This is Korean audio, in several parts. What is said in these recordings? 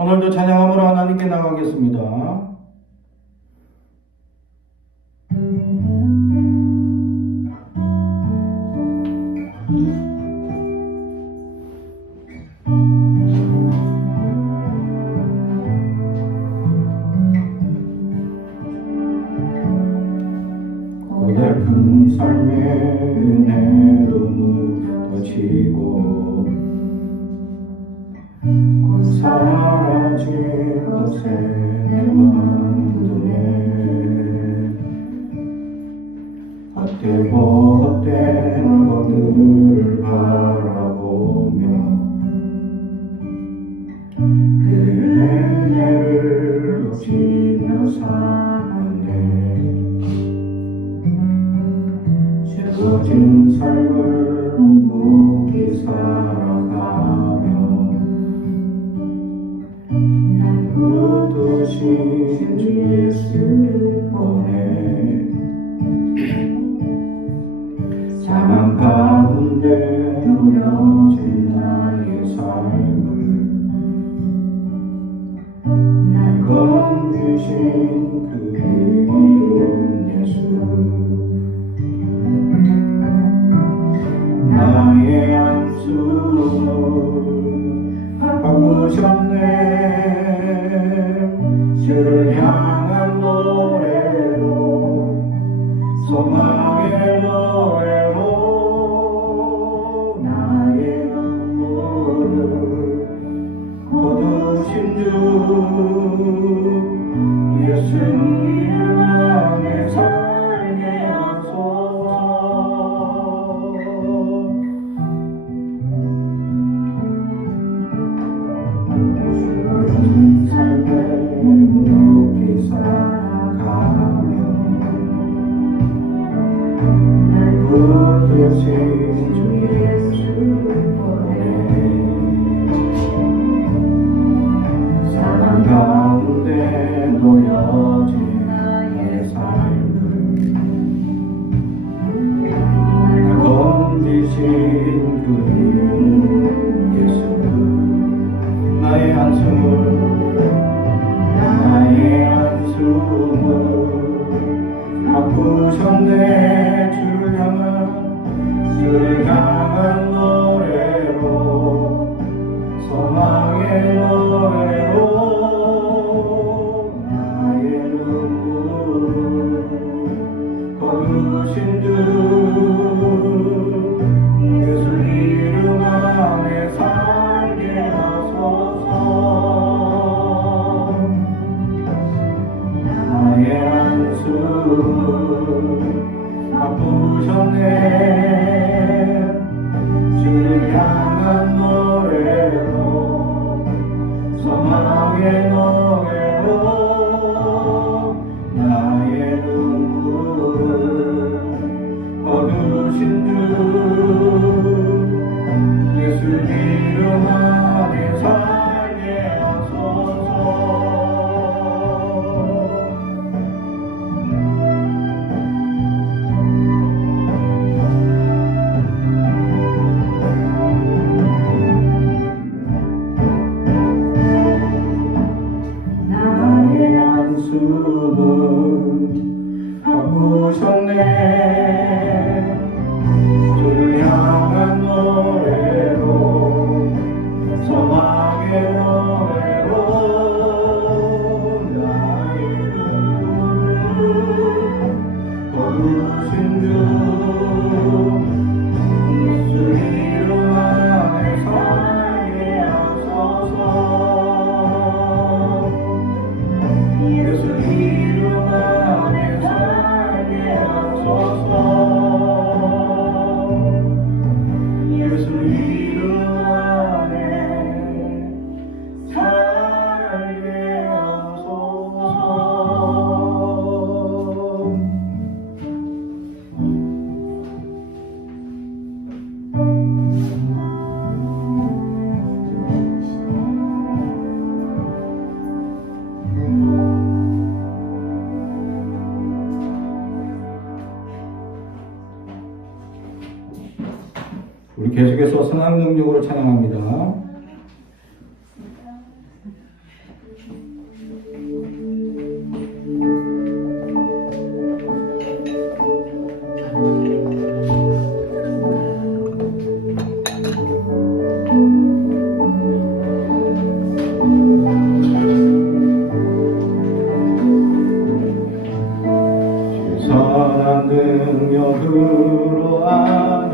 오늘도 찬양함으로 하나님께 나가겠습니다. 고달픈 삶의 은혜도 묻어지고 사라질 것에 내 마음 두네 헛되고 헛된 것들을 바라보며 그 은혜를 놓치며 살았네. 주어진 삶을 묵묵히 살아가며 굳으신 주 예수를 보내 상한 가운데 놓여진 나의 삶을 날 건지신 그 이름 예수 나의 안수를 바꾸셨네. 주를 향한 노래로 소망의 노래로 나의 눈물을 거두신 주 예수 이름 안에 살게 하소서. 주어진 삶에 묵묵히 살아가며 날 부르신 주 예수를 보내 사랑 가운데 놓여진 나의 삶을 날 건지신 그 이름 예수 나의 한숨을 바꾸셨네. 주를 향한 노래로 소망의 노래로 나의 눈물을 거두신 주 예수 이름 안에 살게 하소서. 나의 한숨을 바꾸셨네. 주를 향한 노래로 소망의 노래로 나의 눈물을 거두신 주 예수 이름 안에 살게 하소서. 나의 한숨을 바꾸셨네. 주를 향한 노래로 소망의 노래로 나의 눈물을 거두신 주 예수 이름 안에 살게 하소서. 예수 이름 안에 살게 하소서. 예수 이름 안에 살게 하소서. 우리 계속해서 성악 능력으로 찬양합니다.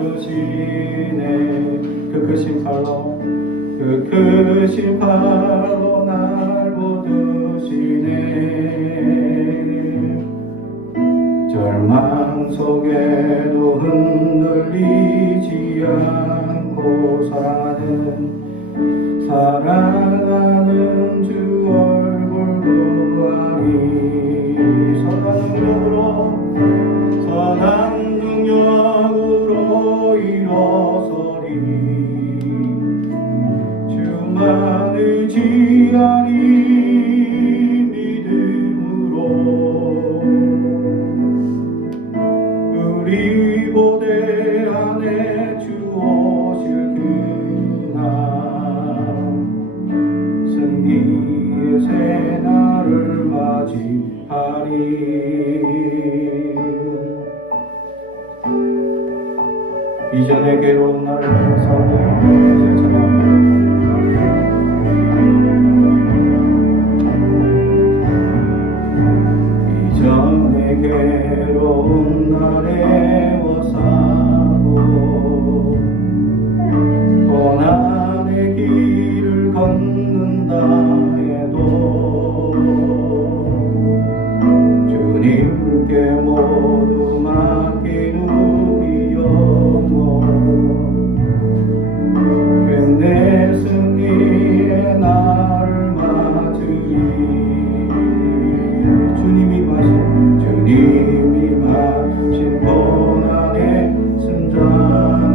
다루시네. 그 크신 팔로 날 보드시네. 절망 속에도 흔들리지 않고 사랑하는 주 얼굴 보아니. 선한 능력으로 일어서리. 주만 의지하리. 믿음으로 우리 고대 안에 주 오실 그날 승리의 새날을 맞이하리. 이전의 괴로운 나를 살고 이전의 괴로운 날에 워사고 고난의 길을 걷는다 해도 주님께 모두 맡긴 우리 영혼 끝내 승리의 날을 맞으리. 주님이 마신 고난의 승자는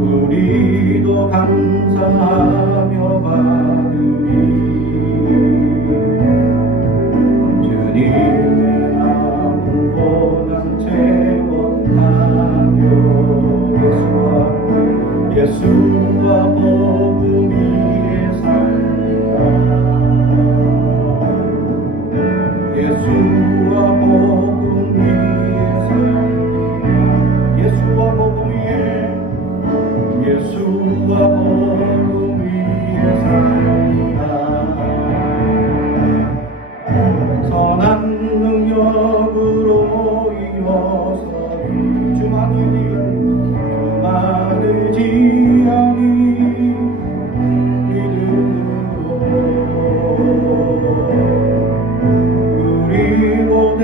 우리도 감사하며 받으리. 주님의 남은 고난 채워하며 예수와 복음 위에 살리라. 예수와 복음 위에 살리라. 예수와 복음 위에 살리라. 선한 능력으로 일어서리. 주만 의지하리. 믿음으로 우리 고대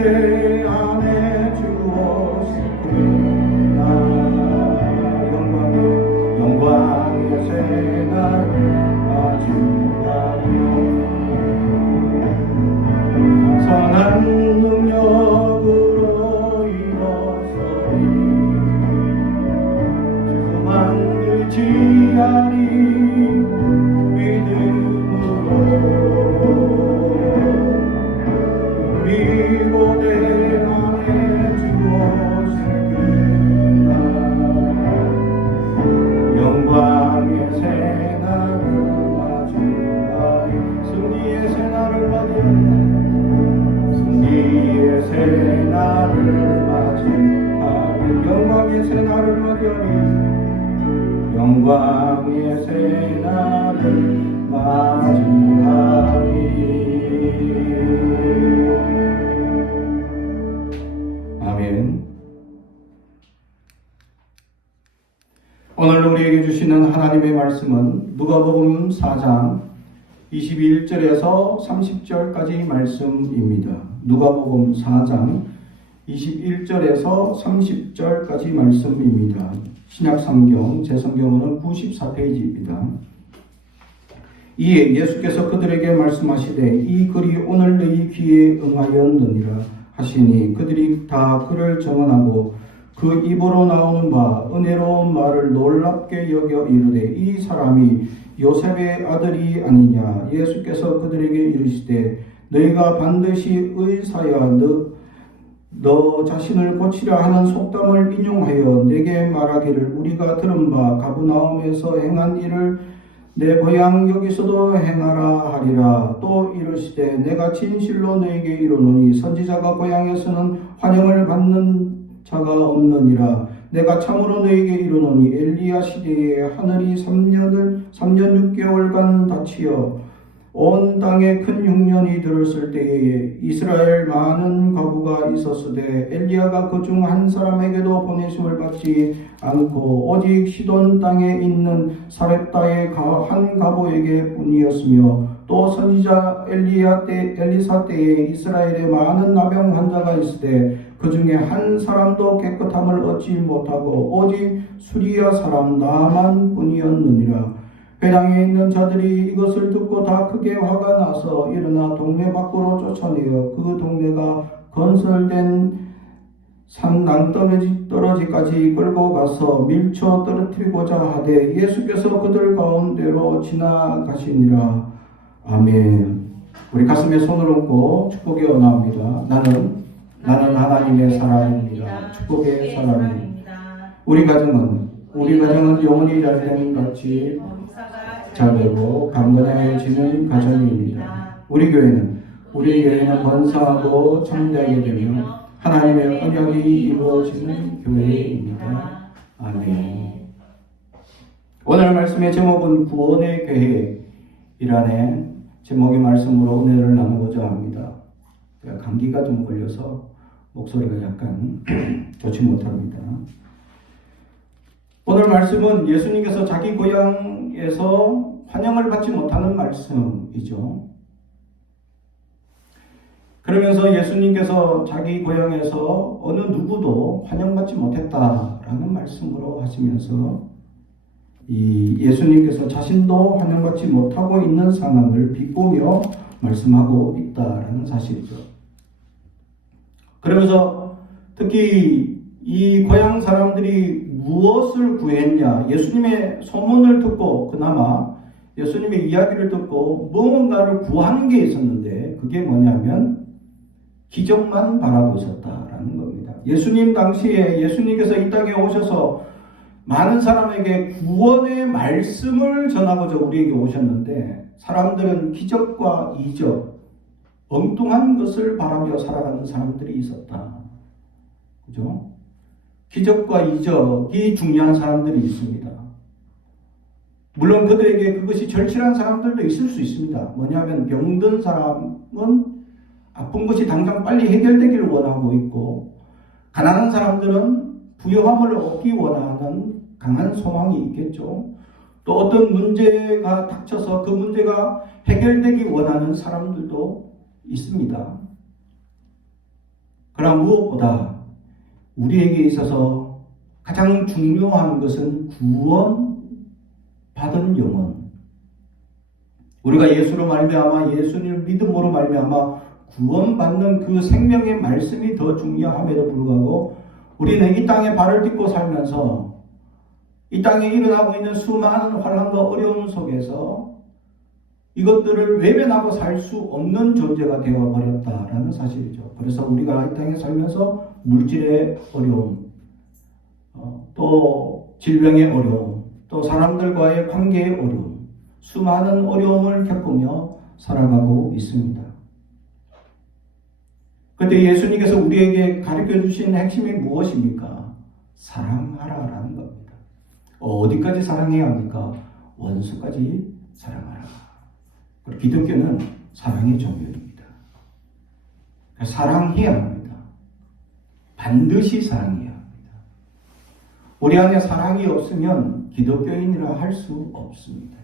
안에 주 오실 그날 영광의 새날 맞이하리. 선한 능력으로 일어서리. 주만 의지하리. 믿음으로 우리 고대 안에 주 오실 그날 영광의 새날을 맞이하리. 승리의 새날을 맞이하리. 승리의 새날을 맞이하리. 영광의 새날을 맞이하리. 영광의 새날을 맞이하리. 아멘. 오늘 우리에게 주시는 하나님의 말씀은 누가복음 4장 21절에서 30절까지 말씀입니다. 누가복음 4장 21절에서 30절까지 말씀입니다. 신약성경 제성경으로는 94페이지입니다. 이에 예수께서 그들에게 말씀하시되 이 글이 오늘 너희 귀에 응하였느니라 하시니 그들이 다 그를 정언하고 그 입으로 나오는 바 은혜로운 말을 놀랍게 여겨 이르되 이 사람이 요셉의 아들이 아니냐. 예수께서 그들에게 이르시되 너희가 반드시 의사야 너 자신을 고치려 하는 속담을 인용하여 내게 말하기를 우리가 들은 바 가브나움에서 행한 일을 내 고향 여기서도 행하라 하리라. 또 이르시되 내가 진실로 너에게 이르노니 선지자가 고향에서는 환영을 받는 자가 없느니라. 내가 참으로 너에게 이르노니 엘리야 시대에 하늘이 3년 6개월간 닫히어 온 땅에 큰 흉년이 들었을 때에 이스라엘 많은 과부가 있었으되 엘리야가 그 중 한 사람에게도 보내심을 받지 않고 오직 시돈 땅에 있는 사렙다의 한 과부에게 뿐이었으며 또 선지자 엘리사 때에 이스라엘에 많은 나병 환자가 있으되 그 중에 한 사람도 깨끗함을 얻지 못하고 오직 수리아 사람 나만 뿐이었느니라. 회당에 있는 자들이 이것을 듣고 다 크게 화가 나서 일어나 동네 밖으로 쫓아내어 그 동네가 건설된 산 낭떠러지까지 끌고 가서 밀쳐 떨어뜨리고자 하되 예수께서 그들 가운데로 지나가시니라. 아멘. 우리 가슴에 손을 얹고 축복의 언어합니다. 나는 하나님의 사람입니다. 축복의 사람입니다. 우리 가정은 영원히 잘된 같이 잘되고 강건해지는 가정입니다. 우리 교회는 번성하고 창대하게 되며 하나님의 언약이 이루어지는 교회입니다. 아멘. 오늘 말씀의 제목은 구원의 계획이라는 제목의 말씀으로 은혜를 나누고자 합니다. 제가 감기가 좀 걸려서 목소리가 약간 좋지 못합니다. 오늘 말씀은 예수님께서 자기 고향에서 환영을 받지 못하는 말씀이죠. 그러면서 예수님께서 자기 고향에서 어느 누구도 환영받지 못했다라는 말씀으로 하시면서 이 예수님께서 자신도 환영받지 못하고 있는 상황을 비꼬며 말씀하고 있다라는 사실이죠. 그러면서 특히 이 고향 사람들이 무엇을 구했냐? 예수님의 소문을 듣고 그나마 예수님의 이야기를 듣고 무언가를 구하는 게 있었는데 그게 뭐냐면 기적만 바라고 있었다라는 겁니다. 예수님 당시에 예수님께서 이 땅에 오셔서 많은 사람에게 구원의 말씀을 전하고자 우리에게 오셨는데 사람들은 기적과 이적, 엉뚱한 것을 바라며 살아가는 사람들이 있었다. 그죠? 기적과 이적이 중요한 사람들이 있습니다. 물론 그들에게 그것이 절실한 사람들도 있을 수 있습니다. 뭐냐면 병든 사람은 아픈 것이 당장 빨리 해결되기를 원하고 있고 가난한 사람들은 부유함을 얻기 원하는 강한 소망이 있겠죠. 또 어떤 문제가 닥쳐서 그 문제가 해결되기 원하는 사람들도 있습니다. 그러나 무엇보다 우리에게 있어서 가장 중요한 것은 구원 받은 영혼. 우리가 예수로 말미암아 예수님을 믿음으로 말미암아 구원받는 그 생명의 말씀이 더 중요함에도 불구하고 우리는 이 땅에 발을 딛고 살면서 이 땅에 일어나고 있는 수많은 환난과 어려움 속에서 이것들을 외면하고 살 수 없는 존재가 되어버렸다라는 사실이죠. 그래서 우리가 이 땅에 살면서 물질의 어려움, 또 질병의 어려움, 또 사람들과의 관계의 어려움, 수많은 어려움을 겪으며 살아가고 있습니다. 그런데 예수님께서 우리에게 가르쳐 주신 핵심이 무엇입니까? 사랑하라라는 겁니다. 어디까지 사랑해야 합니까? 원수까지 사랑하라. 기독교는 사랑의 종교입니다. 사랑해야 합니다. 반드시 사랑해야 합니다. 우리 안에 사랑이 없으면 기독교인이라 할 수 없습니다.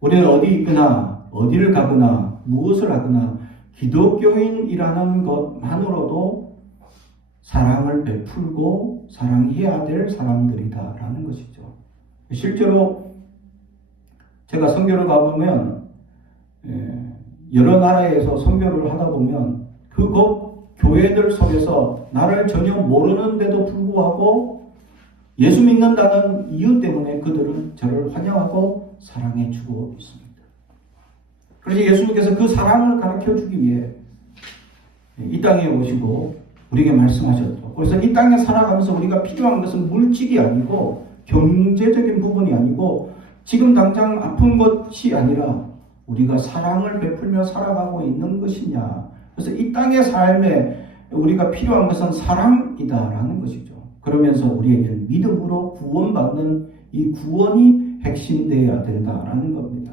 우리는 어디 있거나 어디를 가거나 무엇을 하거나 기독교인이라는 것만으로도 사랑을 베풀고 사랑해야 될 사람들이다라는 것이죠. 실제로 제가 선교를 가보면 여러 나라에서 선교를 하다 보면 그곳 교회들 속에서 나를 전혀 모르는데도 불구하고 예수 믿는다는 이유 때문에 그들은 저를 환영하고 사랑해 주고 있습니다. 그래서 예수님께서 그 사랑을 가르쳐 주기 위해 이 땅에 오시고 우리에게 말씀하셨죠. 그래서 이 땅에 살아가면서 우리가 필요한 것은 물질이 아니고 경제적인 부분이 아니고 지금 당장 아픈 것이 아니라 우리가 사랑을 베풀며 살아가고 있는 것이냐. 그래서 이 땅의 삶에 우리가 필요한 것은 사랑이다라는 것이죠. 그러면서 우리에게는 믿음으로 구원받는 이 구원이 핵심되어야 된다라는 겁니다.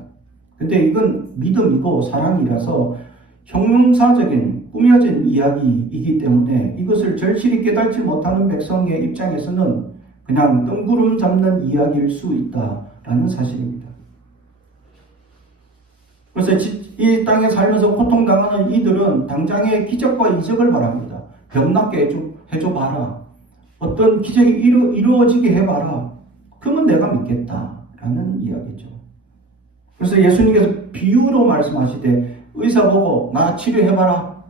근데 이건 믿음이고 사랑이라서 형용사적인 꾸며진 이야기이기 때문에 이것을 절실히 깨닫지 못하는 백성의 입장에서는 그냥 뜬구름 잡는 이야기일 수 있다라는 사실입니다. 그래서 이 땅에 살면서 고통당하는 이들은 당장의 기적과 이적을 바랍니다. 병 낫게 해줘봐라. 어떤 기적이 이루어지게 해봐라. 그러면 내가 믿겠다라는 이야기죠. 그래서 예수님께서 비유로 말씀하시되 의사 보고 나 치료해봐라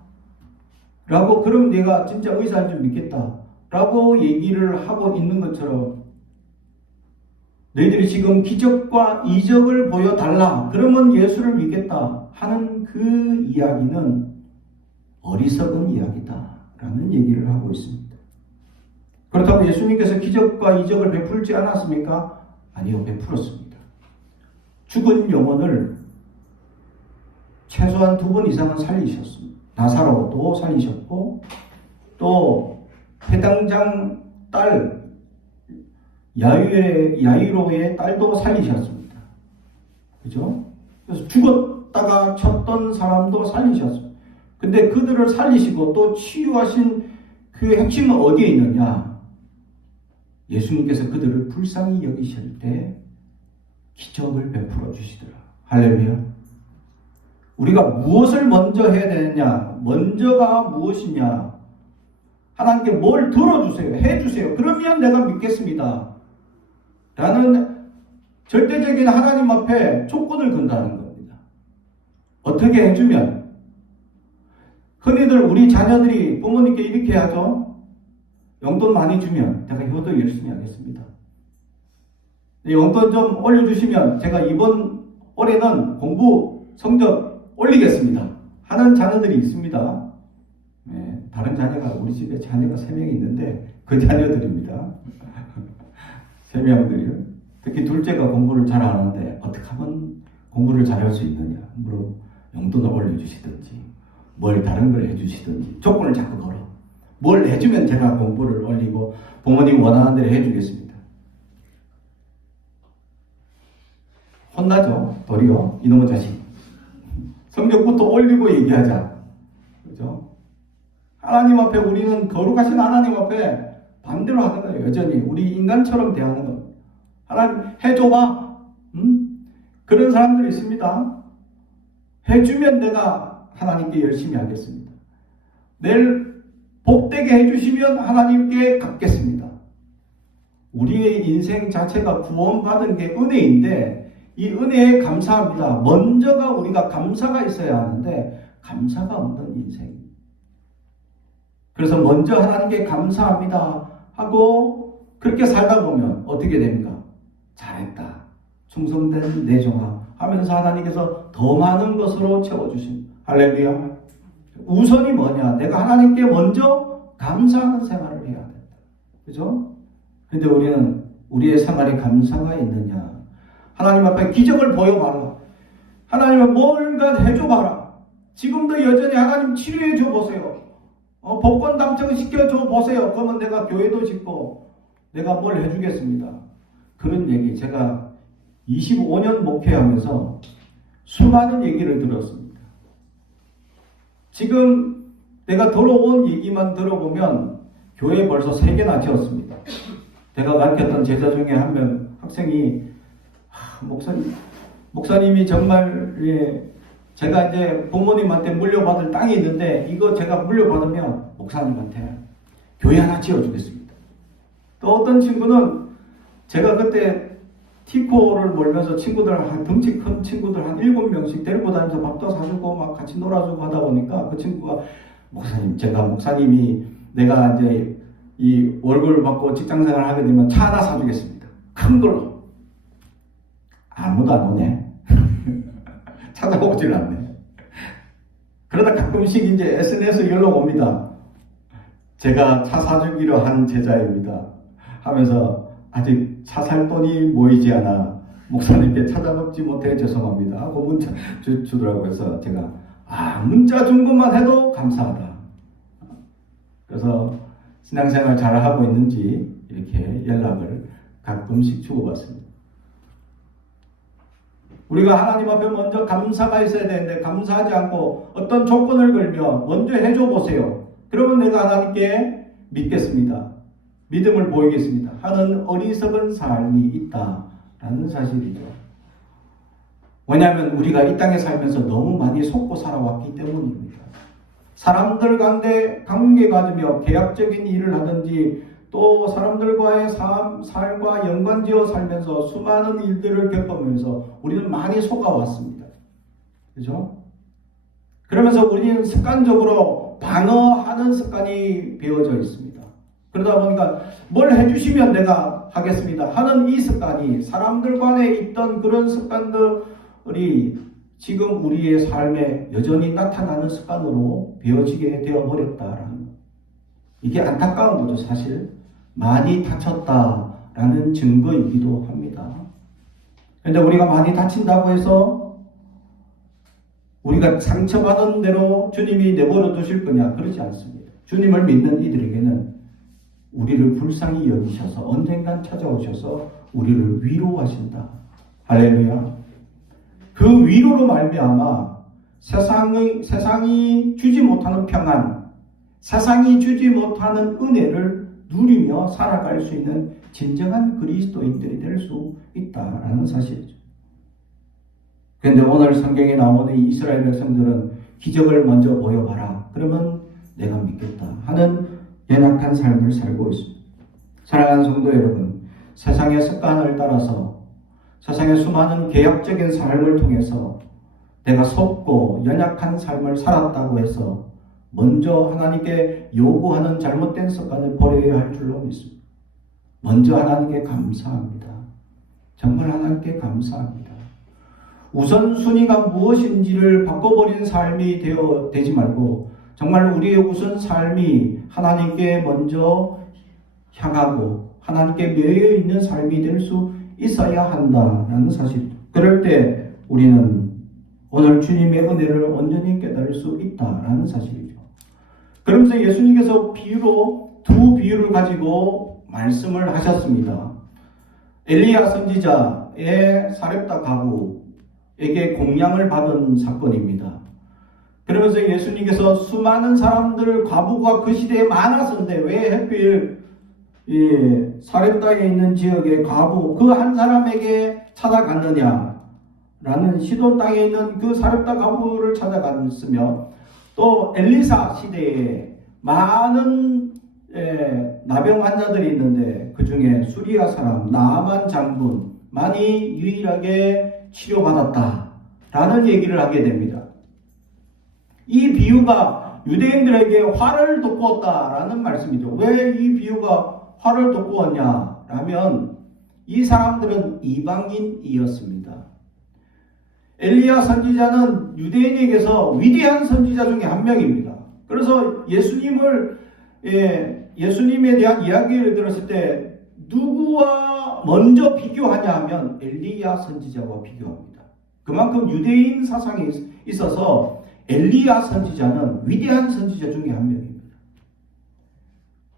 라고, 그럼 내가 진짜 의사인 줄 믿겠다 라고 얘기를 하고 있는 것처럼, 너희들이 지금 기적과 이적을 보여달라 그러면 예수를 믿겠다 하는 그 이야기는 어리석은 이야기다 라는 얘기를 하고 있습니다. 그렇다고 예수님께서 기적과 이적을 베풀지 않았습니까? 아니요, 베풀었습니다. 죽은 영혼을 최소한 2번 이상은 살리셨습니다. 나사로도 살리셨고, 또 회당장 딸 야이로의 딸도 살리셨습니다. 그죠? 그래서 죽었다가 쳤던 사람도 살리셨습니다. 근데 그들을 살리시고 또 치유하신 그 핵심은 어디에 있느냐? 예수님께서 그들을 불쌍히 여기실 때 기적을 베풀어 주시더라. 할렐루야. 우리가 무엇을 먼저 해야 되느냐? 먼저가 무엇이냐? 하나님께 뭘 들어주세요. 해주세요. 그러면 내가 믿겠습니다. 라는 절대적인 하나님 앞에 조건을 건다는 겁니다. 어떻게 해주면? 흔히들 우리 자녀들이 부모님께 이렇게 하죠. 용돈 많이 주면 제가 효도 열심히 하겠습니다. 용돈 좀 올려주시면 제가 이번 올해는 공부 성적 올리겠습니다 하는 자녀들이 있습니다. 네, 다른 자녀가, 우리 집에 자녀가 3명이 있는데 그 자녀들입니다. 3명들이요. 특히 둘째가 공부를 잘 안 하는데 어떻게 하면 공부를 잘할 수 있느냐, 용돈을 올려주시든지 뭘 다른 걸 해주시든지 조건을 자꾸 걸어. 뭘 해주면 제가 공부를 올리고 부모님 원하는 대로 해주겠습니다. 혼나죠. 도리어 이놈의 자식. 성적부터 올리고 얘기하자. 그죠? 하나님 앞에, 우리는 거룩하신 하나님 앞에 반대로 하는 거예요. 여전히 우리 인간처럼 대하는 거예요. 하나님 해줘봐. 그런 사람들이 있습니다. 해주면 내가 하나님께 열심히 하겠습니다. 내일 복되게 해주시면 하나님께 갚겠습니다. 우리의 인생 자체가 구원받은 게 은혜인데 이 은혜에 감사합니다. 먼저가 우리가 감사가 있어야 하는데 감사가 없는 인생입니다. 그래서 먼저 하나님께 감사합니다 하고 그렇게 살다 보면 어떻게 됩니까? 잘했다, 충성된 내 종아 하면서 하나님께서 더 많은 것으로 채워주십니다. 할렐루야. 우선이 뭐냐? 내가 하나님께 먼저 감사하는 생활을 해야 된다. 그죠? 근데 우리는 우리의 생활에 감사가 있느냐? 하나님 앞에 기적을 보여봐라. 하나님은 뭔가 해줘봐라. 지금도 여전히 하나님 치료해줘 보세요. 복권 당첨시켜줘 보세요. 그러면 내가 교회도 짓고 내가 뭘 해주겠습니다. 그런 얘기, 제가 25년 목회하면서 수많은 얘기를 들었습니다. 지금 내가 들어온 얘기만 들어보면 교회 벌써 3개나 지었습니다. 제가 가르쳤던 제자 중에 한 명 학생이 목사님이 정말, 제가 이제 부모님한테 물려받을 땅이 있는데 이거 제가 물려받으면 목사님한테 교회 하나 지어주겠습니다. 또 어떤 친구는 제가 그때 티코를 몰면서 친구들, 한 덩치 큰 친구들 한 7명씩 데리고 다니면서 밥도 사주고 막 같이 놀아주고 하다 보니까 그 친구가, 목사님, 목사님이 내가 이제 이 월급을 받고 직장생활을 하게 되면 차 하나 사주겠습니다. 큰 걸로. 아무도 안 오네. 찾아오질 않네. 그러다 가끔씩 이제 SNS 연락 옵니다. 제가 차 사주기로 한 제자입니다 하면서 아직 차 살 돈이 모이지 않아 목사님께 찾아뵙지 못해 죄송합니다 하고 문자 주더라고요. 그래서 제가 문자 준 것만 해도 감사하다. 그래서 신앙생활 잘 하고 있는지 이렇게 연락을 가끔씩 주고받습니다. 우리가 하나님 앞에 먼저 감사가 있어야 되는데 감사하지 않고 어떤 조건을 걸며 먼저 해줘 보세요. 그러면 내가 하나님께 믿겠습니다. 믿음을 보이겠습니다. 하는 어리석은 삶이 있다라는 사실이죠. 왜냐하면 우리가 이 땅에 살면서 너무 많이 속고 살아왔기 때문입니다. 사람들 가운데 관계 가지며 계약적인 일을 하든지 또 사람들과의 삶과 연관지어 살면서 수많은 일들을 겪으면서 우리는 많이 속아왔습니다. 그죠? 그러면서 우리는 습관적으로 방어하는 습관이 배워져 있습니다. 그러다 보니까 뭘 해주시면 내가 하겠습니다 하는 이 습관이 사람들 간에 있던 그런 습관들이 지금 우리의 삶에 여전히 나타나는 습관으로 배워지게 되어버렸다라는 것. 이게 안타까운 거죠. 사실 많이 다쳤다라는 증거이기도 합니다. 그런데 우리가 많이 다친다고 해서 우리가 상처받은 대로 주님이 내버려 두실 거냐? 그러지 않습니다. 주님을 믿는 이들에게는 우리를 불쌍히 여기셔서 언젠간 찾아오셔서 우리를 위로하신다. 할렐루야. 그 위로로 말미암아 세상이 주지 못하는 평안, 세상이 주지 못하는 은혜를 누리며 살아갈 수 있는 진정한 그리스도인들이 될 수 있다라는 사실이죠. 그런데 오늘 성경에 나오는 이스라엘 백성들은 기적을 먼저 보여봐라. 그러면 내가 믿겠다 하는 연약한 삶을 살고 있습니다. 사랑하는 성도 여러분, 세상의 습관을 따라서 세상의 수많은 개혁적인 삶을 통해서 내가 속고 연약한 삶을 살았다고 해서 먼저 하나님께 요구하는 잘못된 습관을 버려야 할 줄로 믿습니다. 먼저 하나님께 감사합니다. 정말 하나님께 감사합니다. 우선순위가 무엇인지를 바꿔버린 삶이 되지 말고 정말 우리의 우선 삶이 하나님께 먼저 향하고 하나님께 매여 있는 삶이 될 수 있어야 한다는 사실. 그럴 때 우리는 오늘 주님의 은혜를 온전히 깨달을 수 있다라는 사실이죠. 그러면서 예수님께서 두 비유를 가지고 말씀을 하셨습니다. 엘리야 선지자의 사렙다 가부에게 공양을 받은 사건입니다. 그러면서 예수님께서 수많은 사람들, 과부가 그 시대에 많았었는데 왜 하필 사렙다에 있는 지역의 과부 그 한 사람에게 찾아갔느냐 라는 시돈 땅에 있는 그 사렙다 과부를 찾아갔으며 또 엘리사 시대에 많은 나병 환자들이 있는데 그 중에 수리아 사람 나아만 장군만이 유일하게 치료받았다라는 얘기를 하게 됩니다. 이 비유가 유대인들에게 화를 돋구었다라는 말씀이죠. 왜 이 비유가 화를 돋구었냐라면 이 사람들은 이방인이었습니다. 엘리야 선지자는 유대인에게서 위대한 선지자 중에 한 명입니다. 그래서 예수님에 대한 이야기를 들었을 때 누구와 먼저 비교하냐 하면 엘리야 선지자와 비교합니다. 그만큼 유대인 사상에 있어서 엘리야 선지자는 위대한 선지자 중에 한 명입니다.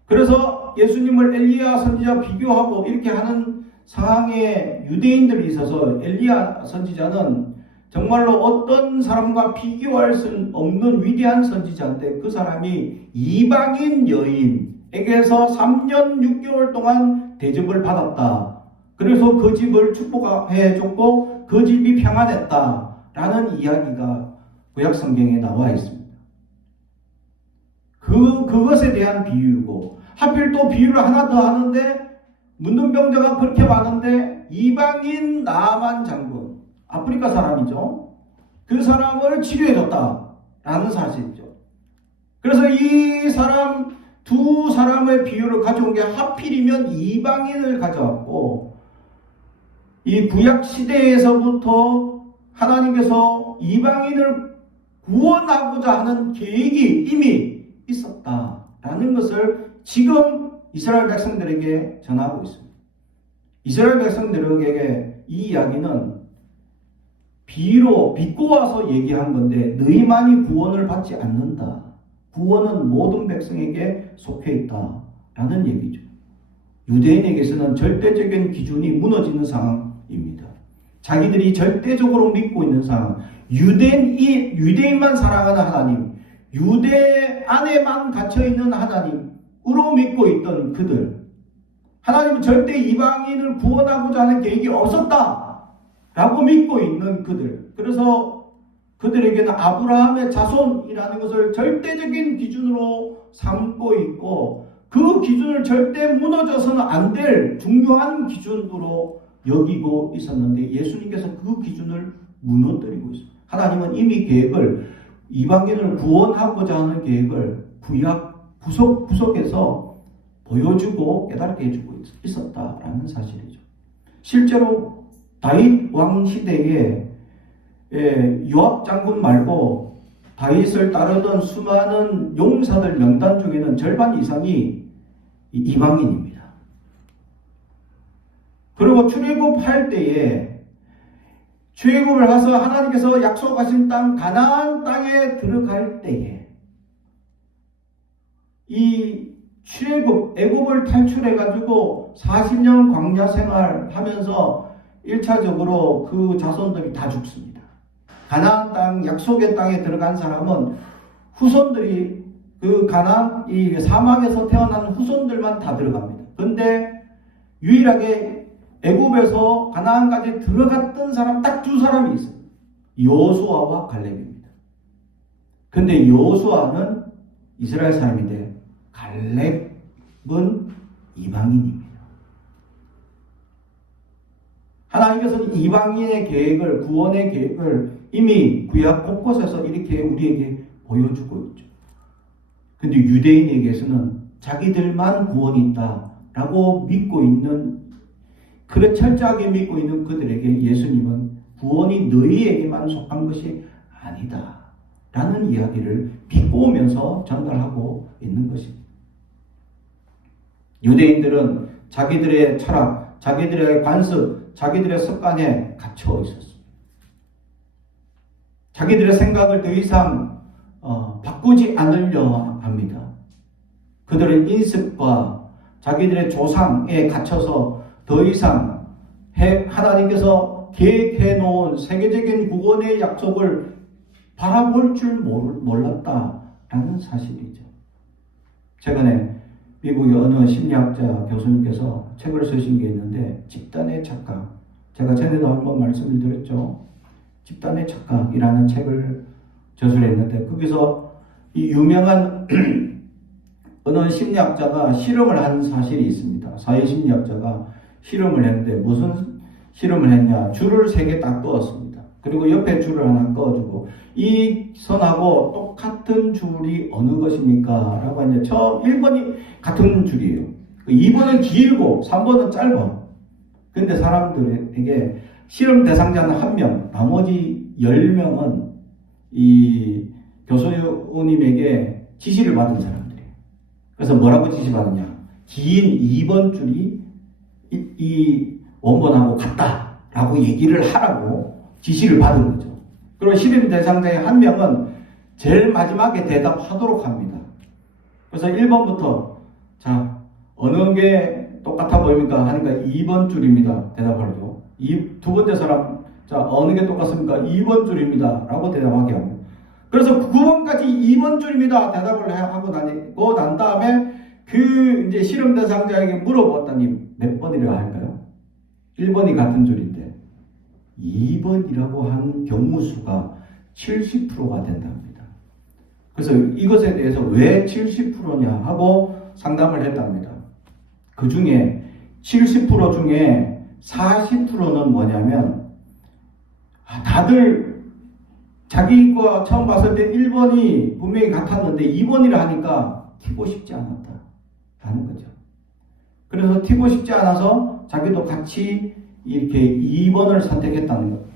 그래서 예수님을 엘리야 선지자 비교하고 이렇게 하는 상황에 유대인들이 있어서 엘리야 선지자는 정말로 어떤 사람과 비교할 수 없는 위대한 선지자인데 그 사람이 이방인 여인에게서 3년 6개월 동안 대접을 받았다. 그래서 그 집을 축복해 줬고 그 집이 평안했다라는 이야기가 구약 성경에 나와 있습니다. 그것에 대한 비유고 하필 또 비유를 하나 더 하는데 묻는 병자가 그렇게 많은데 이방인 나아만 장군 아프리카 사람이죠. 그 사람을 치료해줬다라는 사실이죠. 그래서 이 사람 두 사람의 비유를 가져온 게 하필이면 이방인을 가져왔고 이 구약 시대에서부터 하나님께서 이방인을 구원하고자 하는 계획이 이미 있었다라는 것을 지금 이스라엘 백성들에게 전하고 있습니다. 이스라엘 백성들에게 이 이야기는 비유로 비꼬아서 얘기한 건데 너희만이 구원을 받지 않는다. 구원은 모든 백성에게 속해 있다라는 얘기죠. 유대인에게서는 절대적인 기준이 무너지는 상황입니다. 자기들이 절대적으로 믿고 있는 상황, 유대인만 사랑하는 하나님, 유대 안에만 갇혀있는 하나님으로 믿고 있던 그들, 하나님은 절대 이방인을 구원하고자 하는 계획이 없었다라고 믿고 있는 그들, 그래서 그들에게는 아브라함의 자손이라는 것을 절대적인 기준으로 삼고 있고, 그 기준을 절대 무너져서는 안 될 중요한 기준으로 여기고 있었는데, 예수님께서 그 기준을 무너뜨리고 있습니다. 하나님은 이미 계획을, 이방인을 구원하고자 하는 계획을 구약 구석구석에서 보여주고 깨닫게 해주고 있었다라는 사실이죠. 실제로 다윗 왕 시대에 요압 장군 말고 다윗을 따르던 수많은 용사들 명단 중에는 절반 이상이 이방인입니다. 그리고 출애굽할 때에 출애굽을 해서 하나님께서 약속하신 땅 가나안 땅에 들어갈 때에 이 출애굽 애굽을 탈출해 가지고 40년 광야 생활하면서 1차적으로 그 자손들이 다 죽습니다. 가나안 땅 약속의 땅에 들어간 사람은 후손들이 그 가나안 이 사막에서 태어난 후손들만 다 들어갑니다. 근데 유일하게 애굽에서 가나안까지 들어갔던 사람 딱 두 사람이 있어요. 여호수아와 갈렙입니다. 근데 여호수아는 이스라엘 사람인데 갈렙은 이방인입니다. 하나님께서는 이방인의 계획을, 구원의 계획을 이미 구약 곳곳에서 이렇게 우리에게 보여주고 있죠. 근데 유대인에게서는 자기들만 구원이 있다라고 믿고 있는, 그래 철저하게 믿고 있는 그들에게 예수님은 구원이 너희에게만 속한 것이 아니다 라는 이야기를 비꼬으면서 전달하고 있는 것입니다. 유대인들은 자기들의 철학, 자기들의 관습, 자기들의 습관에 갇혀 있었습니다. 자기들의 생각을 더 이상 바꾸지 않으려 합니다. 그들의 인습과 자기들의 조상에 갇혀서 더 이상 하나님께서 계획해 놓은 세계적인 구원의 약속을 바라볼 줄 몰랐다라는 사실이죠. 최근에 미국의 어느 심리학자 교수님께서 책을 쓰신 게 있는데, 집단의 착각. 제가 전에도 한번 말씀을 드렸죠. 집단의 착각이라는 책을 저술했는데, 거기서 이 유명한 어느 심리학자가 실험을 한 사실이 있습니다. 사회심리학자가 실험을 했는데, 무슨 실험을 했냐. 줄을 3개 딱 그었습니다. 그리고 옆에 줄을 하나 그어주고, 이 선하고 똑같은 줄이 어느 것입니까? 라고 했는데, 처음 1번이 같은 줄이에요. 2번은 길고 3번은 짧아. 근데 사람들에게 실험 대상자는 1명, 나머지 10명은 이 교수님에게 지시를 받은 사람들이에요. 그래서 뭐라고 지시받느냐. 긴 2번 줄이 이 원본하고 같다라고 얘기를 하라고 지시를 받은 거죠. 그리고 실험 대상자의 1명은 제일 마지막에 대답하도록 합니다. 그래서 1번부터 자, 어느 게 똑같아 보입니까? 하니까 2번 줄입니다. 대답하죠. 두 번째 사람, 자, 어느 게 똑같습니까? 2번 줄입니다. 라고 대답하게 합니다. 그래서 9번까지 2번 줄입니다. 대답을 하고 난 다음에 그 이제 실험 대상자에게 물어봤더니 몇 번이라고 할까요? 1번이 같은 줄인데 2번이라고 한 경우 수가 70%가 된답니다. 그래서 이것에 대해서 왜 70%냐 하고 상담을 했답니다. 그 중에 70% 중에 40%는 뭐냐면, 다들 자기가 처음 봤을 때 1번이 분명히 같았는데 2번이라 하니까 튀고 싶지 않았다라는 거죠. 그래서 튀고 싶지 않아서 자기도 같이 이렇게 2번을 선택했다는 것.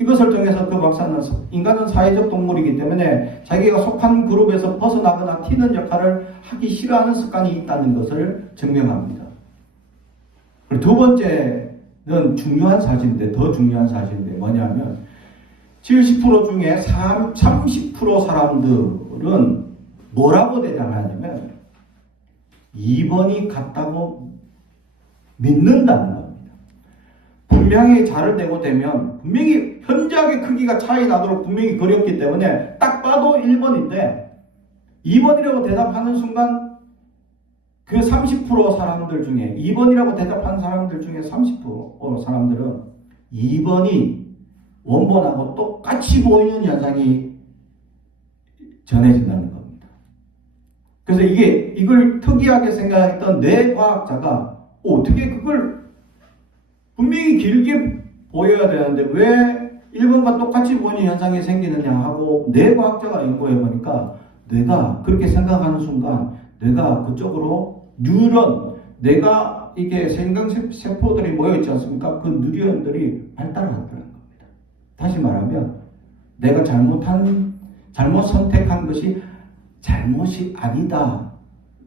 이것을 통해서 그 박사는 인간은 사회적 동물이기 때문에 자기가 속한 그룹에서 벗어나거나 튀는 역할을 하기 싫어하는 습관이 있다는 것을 증명합니다. 그리고 두 번째는 중요한 사실인데, 더 중요한 사실인데 뭐냐면 70% 중에 30% 사람들은 뭐라고 대답하냐면 2번이 같다고 믿는다는 겁니다. 분명히 자를 대고 되면 분명히 현저하게 크기가 차이 나도록 분명히 그렸기 때문에 딱 봐도 1번인데 2번이라고 대답하는 순간 그 30% 사람들 중에 2번이라고 대답한 사람들 중에 30% 사람들은 2번이 원본하고 똑같이 보이는 현상이 전해진다는 겁니다. 그래서 이걸 특이하게 생각했던 뇌과학자가 어떻게 그걸 분명히 길게 보여야 되는데 왜 1번과 똑같이 보이는 현상이 생기느냐 하고 뇌과학자가 연구해 보니까 뇌가 그렇게 생각하는 순간 뇌가 그쪽으로 뉴런, 뇌가 이게 생강세포들이 모여있지 않습니까? 그 뉴런들이 발달하더라는 겁니다. 다시 말하면 내가 잘못 선택한 것이 잘못이 아니다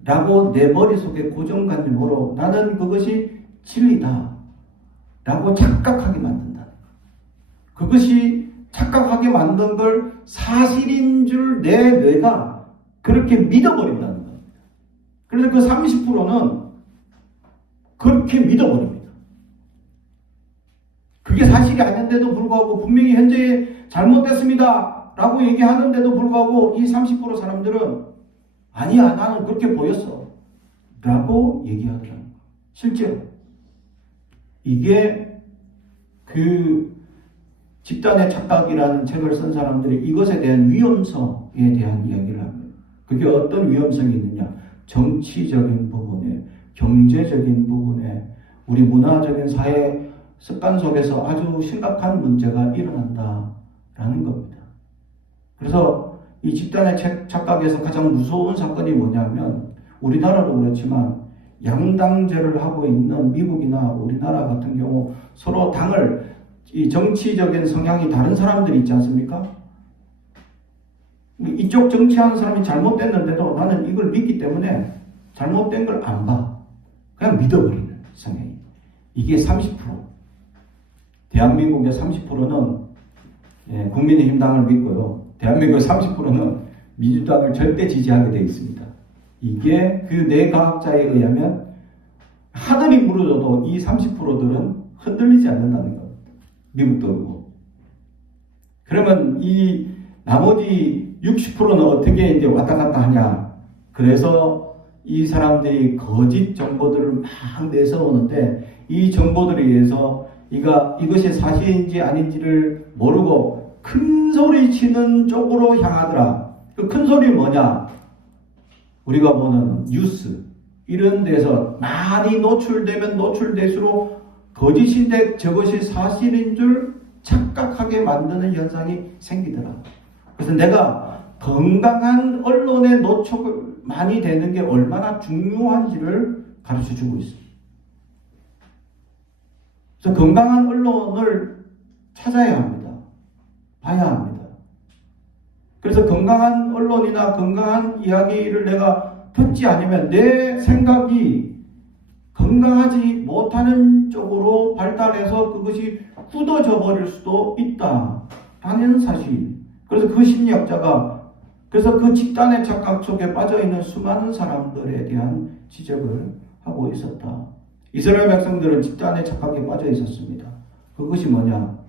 라고 내 머릿속에 고정관념으로 나는 그것이 진리다 라고 착각하게 만든다. 그것이 착각하게 만든 걸 사실인 줄 내 뇌가 그렇게 믿어버린다는 겁니다. 그래서 그 30%는 그렇게 믿어버립니다. 그게 사실이 아닌데도 불구하고 분명히 현재 잘못됐습니다 라고 얘기하는데도 불구하고 이 30% 사람들은 아니야 나는 그렇게 보였어 라고 얘기하더라는 거예요. 실제로 이게 그 집단의 착각이라는 책을 쓴 사람들이 이것에 대한 위험성에 대한 이야기를 합니다. 그게 어떤 위험성이 있느냐? 정치적인 부분에, 경제적인 부분에, 우리 문화적인 사회 습관 속에서 아주 심각한 문제가 일어난다라는 겁니다. 그래서 이 집단의 착각에서 가장 무서운 사건이 뭐냐면 우리나라도 그렇지만 양당제를 하고 있는 미국이나 우리나라 같은 경우 서로 당을 이 정치적인 성향이 다른 사람들이 있지 않습니까? 이쪽 정치하는 사람이 잘못됐는데도 나는 이걸 믿기 때문에 잘못된 걸 안 봐. 그냥 믿어버리는 성향이. 이게 30%. 대한민국의 30%는 국민의힘당을 믿고요. 대한민국의 30%는 민주당을 절대 지지하게 되어 있습니다. 이게 그 뇌과학자에 의하면 하늘이 무너져도 이 30%들은 흔들리지 않는다는 겁니다. 미국도 그렇고. 그러면 이 나머지 60%는 어떻게 이제 왔다 갔다 하냐. 그래서 이 사람들이 거짓 정보들을 막 내세우는데 이 정보들에 의해서 이것이 사실인지 아닌지를 모르고 큰 소리 치는 쪽으로 향하더라. 그 큰 소리 뭐냐? 우리가 보는 뉴스 이런 데서 많이 노출되면 노출될수록 거짓인데 저것이 사실인 줄 착각하게 만드는 현상이 생기더라. 그래서 내가 건강한 언론에 노출 많이 되는 게 얼마나 중요한지를 가르쳐주고 있습니다. 그래서 건강한 언론을 찾아야 합니다. 봐야 합니다. 그래서 건강한 언론이나 건강한 이야기를 내가 듣지 않으면 내 생각이 건강하지 못하는 쪽으로 발달해서 그것이 굳어져 버릴 수도 있다라는 사실. 그래서 그 심리학자가 그래서 그 집단의 착각 속에 빠져있는 수많은 사람들에 대한 지적을 하고 있었다. 이스라엘 백성들은 집단의 착각에 빠져 있었습니다. 그것이 뭐냐?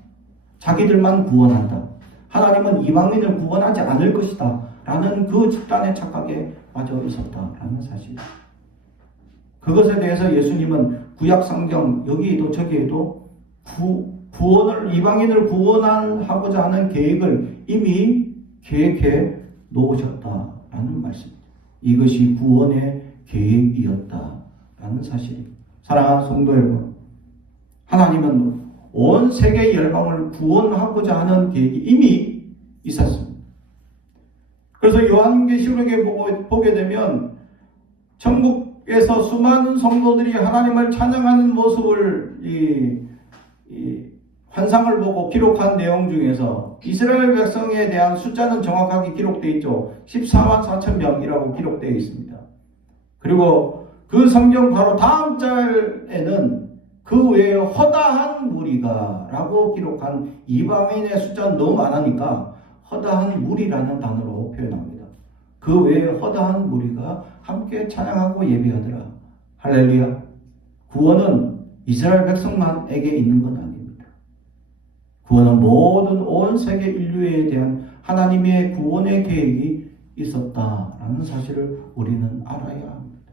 자기들만 구원한다. 하나님은 이방인을 구원하지 않을 것이다. 라는 그 집단의 착각에 빠져 있었다라는 사실. 그것에 대해서 예수님은 구약 성경 여기에도 저기에도 구원을 이방인을 구원하고자 하는 계획을 이미 계획해 놓으셨다라는 말씀입니다. 이것이 구원의 계획이었다라는 사실입니다. 사랑하는 성도 여러분, 하나님은 온 세계 열방을 구원하고자 하는 계획이 이미 있었습니다. 그래서 요한계시록에 보게 되면 천국에서 수많은 성도들이 하나님을 찬양하는 모습을 환상을 보고 기록한 내용 중에서 이스라엘 백성에 대한 숫자는 정확하게 기록되어 있죠. 14만 4천 명이라고 기록되어 있습니다. 그리고 그 성경 바로 다음 절에는 그 외에 허다한 무리가 라고 기록한 이방인의 숫자는 너무 많으니까 허다한 무리라는 단어로 표현합니다. 그 외에 허다한 무리가 함께 찬양하고 예배하더라. 할렐루야. 구원은 이스라엘 백성만에게 있는 건 아닙니다. 그거는 모든 온 세계 인류에 대한 하나님의 구원의 계획이 있었다라는 사실을 우리는 알아야 합니다.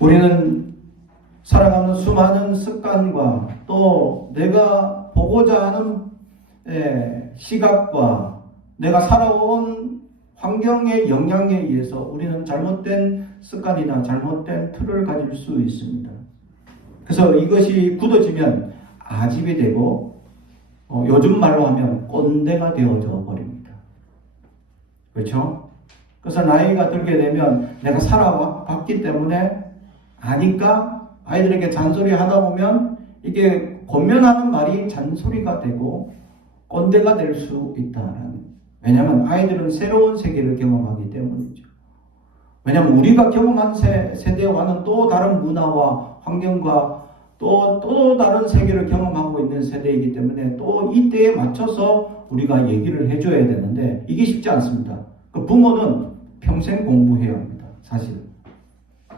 우리는 살아가는 수많은 습관과 또 내가 보고자 하는 시각과 내가 살아온 환경의 영향에 의해서 우리는 잘못된 습관이나 잘못된 틀을 가질 수 있습니다. 그래서 이것이 굳어지면 아집이 되고 요즘 말로 하면 꼰대가 되어져 버립니다. 그렇죠? 그래서 나이가 들게 되면 내가 살아왔기 때문에 아니까 아이들에게 잔소리 하다 보면 이게 권면하는 말이 잔소리가 되고 꼰대가 될 수 있다라는. 왜냐하면 아이들은 새로운 세계를 경험하기 때문이죠. 왜냐하면 우리가 경험한 세대와는 또 다른 문화와 환경과 또 다른 세계를 경험하고 있는 세대이기 때문에 또 이때에 맞춰서 우리가 얘기를 해줘야 되는데 이게 쉽지 않습니다. 그 부모는 평생 공부해야 합니다. 사실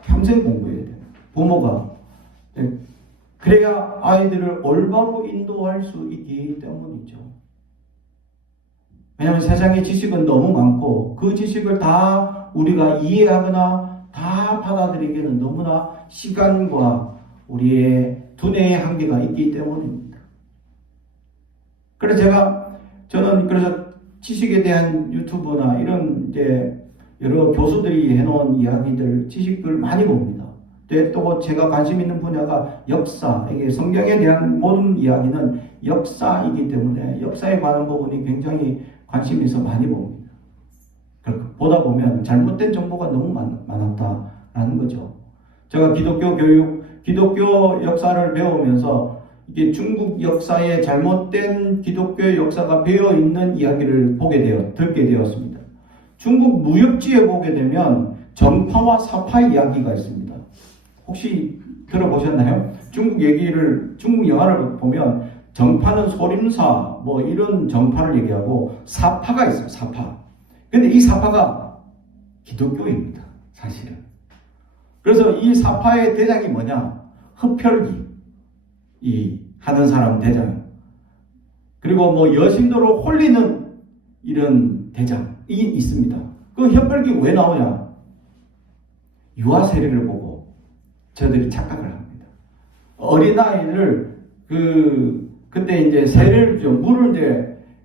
평생 공부해야 돼요. 부모가 그래야 아이들을 올바로 인도할 수 있기 때문이죠. 왜냐하면 세상에 지식은 너무 많고 그 지식을 다 우리가 이해하거나 다 받아들이기에는 너무나 시간과 우리의 두뇌의 한계가 있기 때문입니다. 그래서 저는 지식에 대한 유튜브나 이런 이제 여러 교수들이 해놓은 이야기들, 지식들 많이 봅니다. 또 제가 관심 있는 분야가 역사, 이게 성경에 대한 모든 이야기는 역사이기 때문에 역사에 관한 부분이 굉장히 관심이 있어 많이 봅니다. 보다 보면 잘못된 정보가 너무 많았다라는 거죠. 제가 기독교 역사를 배우면서 이게 중국 역사에 잘못된 기독교 역사가 배어 있는 이야기를 듣게 되었습니다. 중국 무협지에 보게 되면 정파와 사파 이야기가 있습니다. 혹시 들어보셨나요? 중국 영화를 보면 정파는 소림사 이런 정파를 얘기하고 사파가 있어요. 사파. 근데 이 사파가 기독교입니다. 사실은. 그래서 이 사파의 대장이 뭐냐? 흡혈귀. 하는 사람 대장. 그리고 여신도를 홀리는 이런 대장이 있습니다. 그 흡혈귀 왜 나오냐? 유아 세례를 보고 저들이 착각을 합니다. 어린아이를 그때 이제 세례를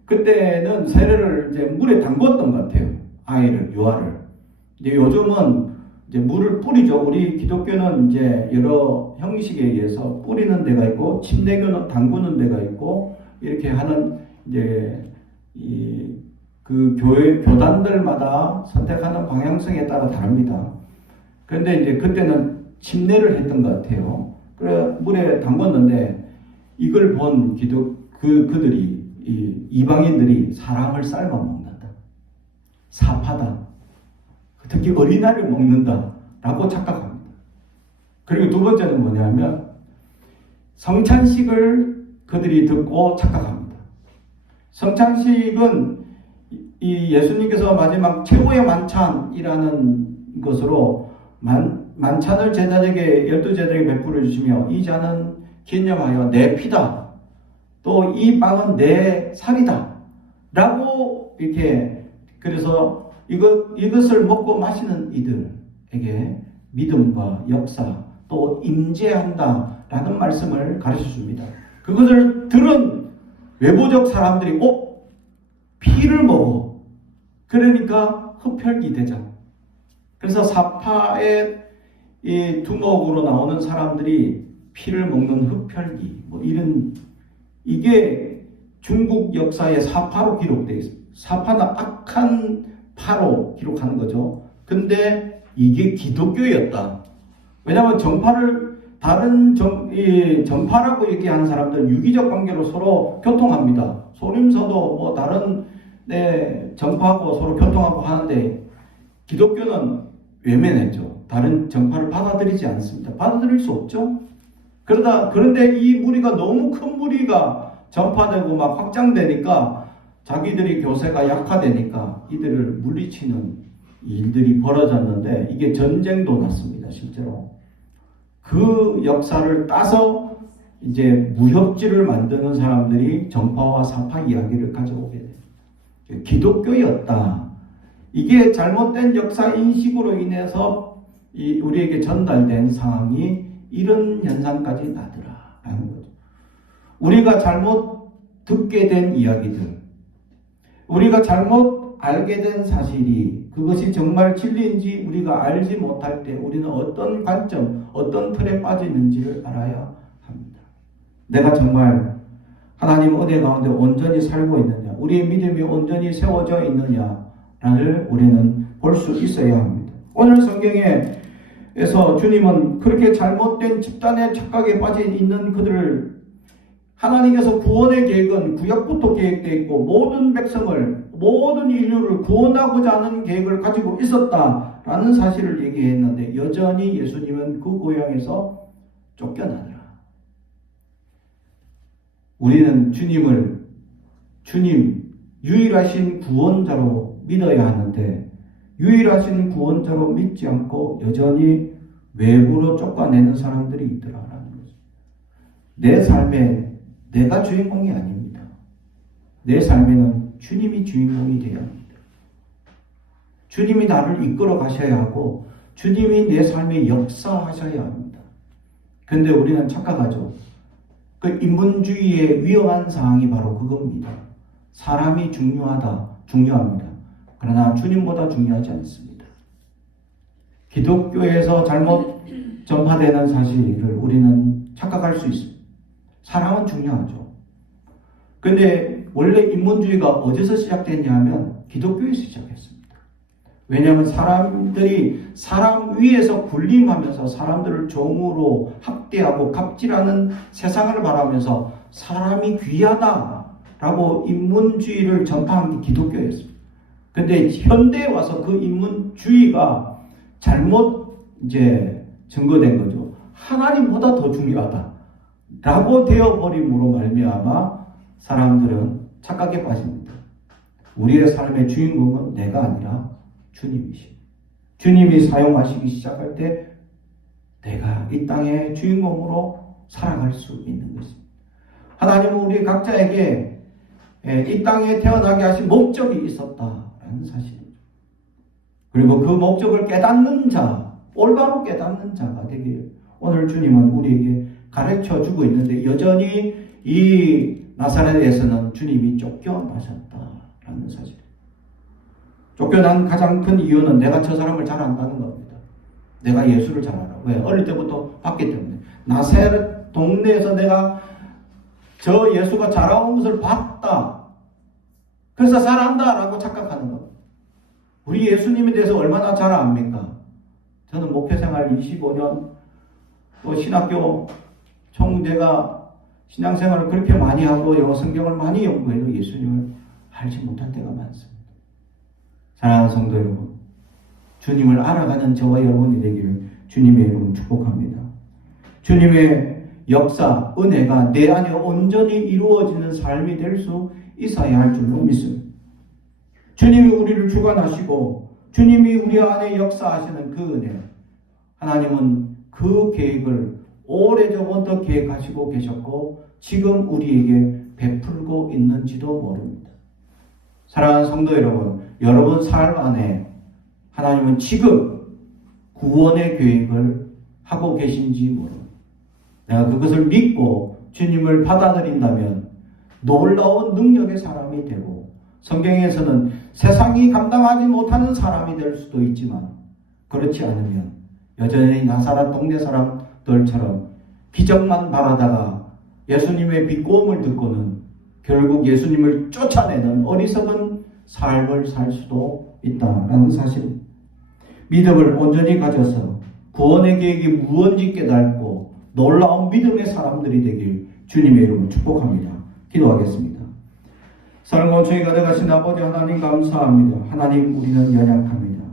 그때는 세례를 이제 물에 담궜던 것 같아요. 아이를, 유아를. 이제 요즘은 이제 물을 뿌리죠. 우리 기독교는 이제 여러 형식에 의해서 뿌리는 데가 있고, 침례교는 담그는 데가 있고, 이렇게 하는 이제 그 교단들마다 선택하는 방향성에 따라 다릅니다. 그런데 이제 그때는 침례를 했던 것 같아요. 그래 물에 담궜는데 이걸 본 그들이 이방인들이 사람을 삶아 먹는다. 사파다. 특히 어린아이를 먹는다라고 착각합니다. 그리고 두 번째는 뭐냐면 성찬식을 그들이 듣고 착각합니다. 성찬식은 이 예수님께서 마지막 최고의 만찬이라는 것으로 만찬을 제자들에게 12제자들에게 베풀어 주시며 이 잔은 기념하여 내 피다. 또 이 빵은 내 살이다. 라고 이렇게 그래서 이것을 먹고 마시는 이들에게 믿음과 역사 또 임재한다 라는 말씀을 가르쳐 줍니다. 그것을 들은 외부적 사람들이 피를 먹어. 그러니까 흡혈귀 대장. 그래서 사파의 이 두목으로 나오는 사람들이 피를 먹는 흡혈귀 이게 중국 역사에 사파로 기록되어 있습니다. 사파는 악한 파로 기록하는 거죠. 근데 이게 기독교였다. 왜냐하면 정파라고 얘기하는 사람들은 유기적 관계로 서로 교통합니다. 소림서도 다른 정파하고 서로 교통하고 하는데 기독교는 외면했죠. 다른 정파를 받아들이지 않습니다. 받아들일 수 없죠. 그런데 이 무리가 너무 큰 무리가 전파되고 막 확장되니까 자기들이 교세가 약화되니까 이들을 물리치는 일들이 벌어졌는데 이게 전쟁도 났습니다. 실제로. 그 역사를 따서 이제 무협지를 만드는 사람들이 정파와 사파 이야기를 가져오게 돼요. 기독교였다. 이게 잘못된 역사 인식으로 인해서 우리에게 전달된 상황이 이런 현상까지 나더라라는 거죠. 우리가 잘못 듣게 된 이야기들, 우리가 잘못 알게 된 사실이 그것이 정말 진리인지 우리가 알지 못할 때 우리는 어떤 관점, 어떤 틀에 빠져 있는지를 알아야 합니다. 내가 정말 하나님 은혜 가운데 온전히 살고 있느냐, 우리의 믿음이 온전히 세워져 있느냐를 우리는 볼 수 있어야 합니다. 오늘 성경에서 주님은 그렇게 잘못된 집단의 착각에 빠져 있는 그들을 하나님께서 구원의 계획은 구약부터 계획되어 있고 모든 백성을, 모든 인류를 구원하고자 하는 계획을 가지고 있었다라는 사실을 얘기했는데 여전히 예수님은 그 고향에서 쫓겨나더라. 우리는 주님 유일하신 구원자로 믿어야 하는데 유일하신 구원자로 믿지 않고 여전히 외부로 쫓아내는 사람들이 있더라라는 거죠. 내 삶에 내가 주인공이 아닙니다. 내 삶에는 주님이 주인공이 되어야 합니다. 주님이 나를 이끌어 가셔야 하고 주님이 내 삶에 역사하셔야 합니다. 그런데 우리는 착각하죠. 그 인본주의의 위험한 상황이 바로 그겁니다. 사람이 중요합니다. 그러나 주님보다 중요하지 않습니다. 기독교에서 잘못 전파되는 사실을 우리는 착각할 수 있습니다. 사람은 중요하죠. 근데 원래 인본주의가 어디서 시작됐냐면 기독교에서 시작했습니다. 왜냐하면 사람들이 사람 위에서 군림하면서 사람들을 종으로 학대하고 갑질하는 세상을 바라면서 사람이 귀하다라고 인본주의를 전파한 게 기독교였습니다. 근데 현대에 와서 그 인본주의가 잘못 증거된 거죠. 하나님보다 더 중요하다 라고 되어버림으로 말미암아 사람들은 착각에 빠집니다. 우리의 삶의 주인공은 내가 아니라 주님이십니다. 주님이 사용하시기 시작할 때 내가 이 땅의 주인공으로 살아갈 수 있는 것입니다. 하나님은 우리 각자에게 이 땅에 태어나게 하신 목적이 있었다라는 사실입니다. 그리고 그 목적을 깨닫는 자, 올바로 깨닫는 자가 되길 오늘 주님은 우리에게 가르쳐 주고 있는데 여전히 이 나사렛에서는 주님이 쫓겨나셨다라는 사실입니다. 쫓겨난 가장 큰 이유는 내가 저 사람을 잘 안다는 겁니다. 내가 예수를 잘 알아. 왜? 어릴 때부터 봤기 때문에. 나사렛 동네에서 내가 저 예수가 자라온 것을 봤다. 그래서 잘 안다라고 착각하는 겁니다. 우리 예수님에 대해서 얼마나 잘 압니까? 저는 목회생활 25년 또 신학교 총 내가 신앙생활을 그렇게 많이 하고 영어 성경을 많이 연구해도 예수님을 알지 못할 때가 많습니다. 사랑하는 성도 여러분, 주님을 알아가는 저와 여러분이 되기를 주님의 이름으로 축복합니다. 주님의 역사, 은혜가 내 안에 온전히 이루어지는 삶이 될 수 있어야 할 줄로 믿습니다. 주님이 우리를 주관하시고 주님이 우리 안에 역사하시는 그 은혜, 하나님은 그 계획을 오래전부터 계획하시고 계셨고 지금 우리에게 베풀고 있는지도 모릅니다. 사랑하는 성도 여러분, 여러분 삶 안에 하나님은 지금 구원의 계획을 하고 계신지 모릅니다. 내가 그것을 믿고 주님을 받아들인다면 놀라운 능력의 사람이 되고 성경에서는 세상이 감당하지 못하는 사람이 될 수도 있지만 그렇지 않으면 여전히 나사렛 동네 사람들처럼 기적만 바라다가 예수님의 비꼬음을 듣고는 결국 예수님을 쫓아내는 어리석은 삶을 살 수도 있다라는 사실. 믿음을 온전히 가져서 구원의 계획이 무언지 깨닫고 놀라운 믿음의 사람들이 되길 주님의 이름으로 축복합니다. 기도하겠습니다. 사랑과 저희 가득하신 아버지 하나님 감사합니다. 하나님 우리는 연약합니다.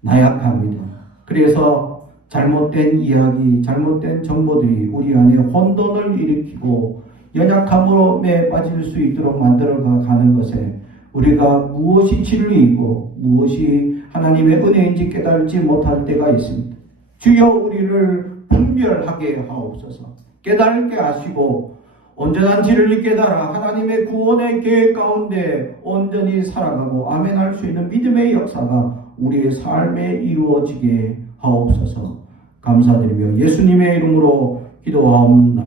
나약합니다. 그래서 잘못된 이야기, 잘못된 정보들이 우리 안에 혼돈을 일으키고 연약함에 빠질 수 있도록 만들어가는 것에 우리가 무엇이 진리이고 무엇이 하나님의 은혜인지 깨달지 못할 때가 있습니다. 주여 우리를 분별하게 하옵소서. 깨달게 하시고 온전한 진리를 깨달아 하나님의 구원의 계획 가운데 온전히 살아가고 아멘할 수 있는 믿음의 역사가 우리의 삶에 이루어지게 하옵소서. 감사드리며 예수님의 이름으로 기도하옵나이다.